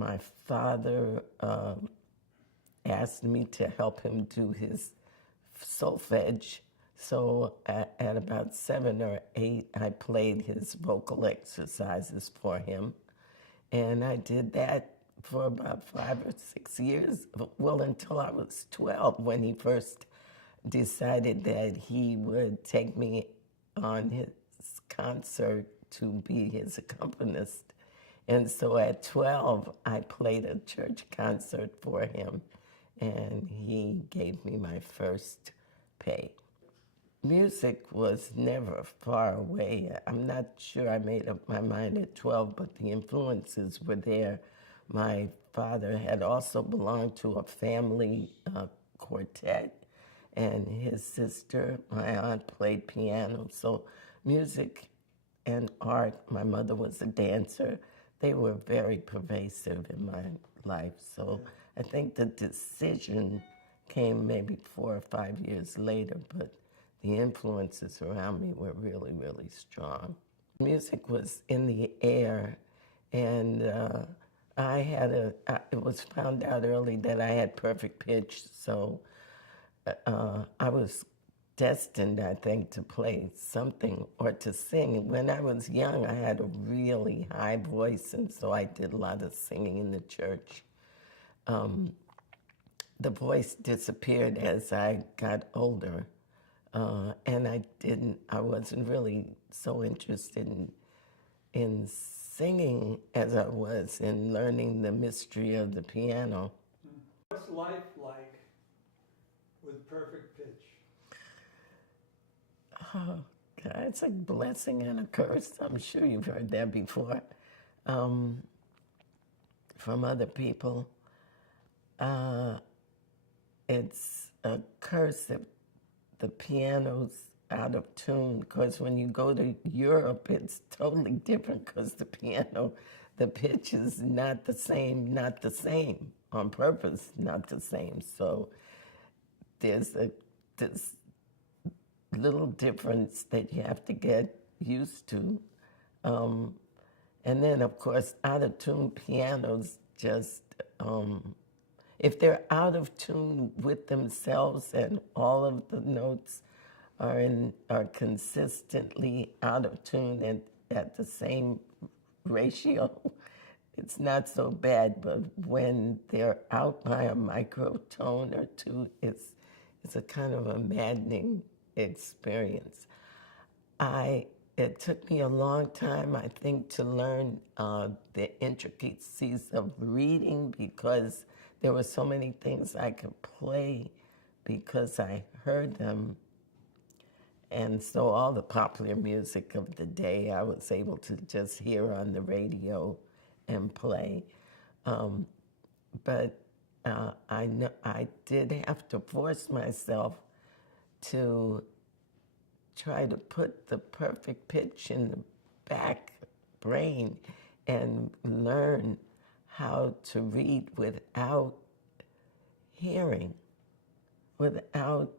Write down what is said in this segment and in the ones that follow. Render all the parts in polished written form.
my father asked me to help him do his solfege. So at about 7 or 8, I played his vocal exercises for him. And I did that for about 5 or 6 years, well, until I was 12, when he first decided that he would take me on his concert to be his accompanist. And so at 12, I played a church concert for him, and he gave me my first pay. Music was never far away. I'm not sure I made up my mind at 12, but the influences were there. My father had also belonged to a family quartet, and his sister, my aunt, played piano. So music and art, my mother was a dancer, they were very pervasive in my life. So I think the decision came maybe 4 or 5 years later, but the influences around me were really, really strong. Music was in the air, and it was found out early that I had perfect pitch, so I was destined, I think, to play something or to sing. When I was young, I had a really high voice, and so I did a lot of singing in the church. The voice disappeared as I got older. And I wasn't really so interested in singing as I was in learning the mystery of the piano. What's life like with perfect pitch? Oh, God, it's a blessing and a curse. I'm sure you've heard that before from other people. It's a curse that the piano's out of tune, because when you go to Europe, it's totally different, because the piano, the pitch is not the same, on purpose, not the same. So there's this little difference that you have to get used to. And then, of course, out of tune pianos just, if they're out of tune with themselves and all of the notes are consistently out of tune and at the same ratio, it's not so bad. But when they're out by a microtone or two, it's a kind of a maddening experience. It took me a long time, I think, to learn the intricacies of reading, because there were so many things I could play because I heard them. And so all the popular music of the day I was able to just hear on the radio and play. But I did have to force myself to try to put the perfect pitch in the back brain and learn how to read without hearing, without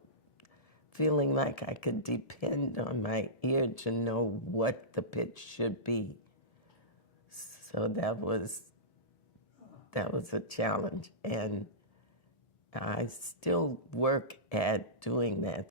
feeling like I could depend on my ear to know what the pitch should be. So that was a challenge, and I still work at doing that.